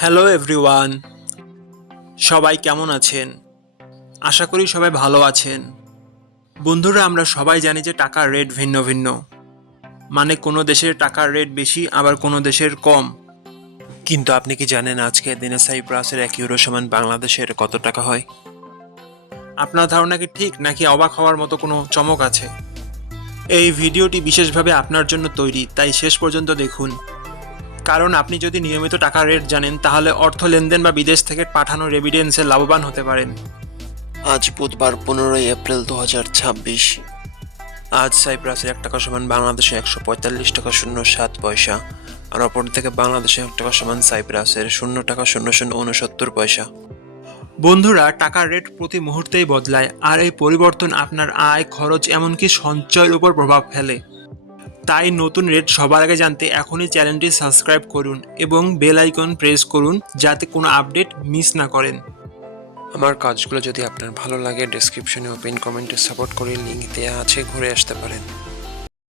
Hello everyone, সবাই কেমন আছেন? আশা করি সবাই ভালো আছেন। বন্ধুরা, আমরা সবাই জানি যে টাকার রেট ভিন্ন ভিন্ন। মানে কোনো দেশের টাকার রেট বেশি, আবার কোনো দেশের কম। কিন্তু আপনি কি জানেন আজকের দিনে সাইপ্রাসের 1 ইউরো সমান বাংলাদেশের কত টাকা হয়? আপনার ধারণা কি ঠিক, নাকি অবাক হওয়ার মতো কোনো চমক আছে? এই ভিডিওটি বিশেষভাবে আপনার জন্য তৈরি, তাই শেষ পর্যন্ত দেখুন। কারণ আপনি যদি নিয়মিত টাকার রেট জানেন, তাহলে অর্থ লেনদেন বা বিদেশ থেকে পাঠানো রেমিটেন্সে লাভবান হতে পারেন। আজ বুধবার 15 এপ্রিল 2026। আজ সাইপ্রাসের 1 টাকা সমান বাংলাদেশে 145 টাকা 07 পয়সা, আর অপর থেকে বাংলাদেশে 1 টাকা সমান সাইপ্রাসের 0 টাকা 0069 পয়সা। বন্ধুরা, টাকার রেট প্রতি মুহূর্তেই বদলায়, আর এই পরিবর্তন আপনার আয়, খরচ, এমনকি সঞ্চয়ের উপর প্রভাব ফেলে। তাই নতুন রেট সবার আগে জানতে এখনই চ্যানেলটি সাবস্ক্রাইব করুন এবং বেল আইকন প্রেস করুন, যাতে কোনো আপডেট মিস না করেন। আমার কাজগুলো যদি আপনার ভালো লাগে, ডেসক্রিপশনে ও পিন কমেন্টে সাপোর্ট করে লিঙ্ক দেওয়া আছে, ঘুরে আসতে পারেন।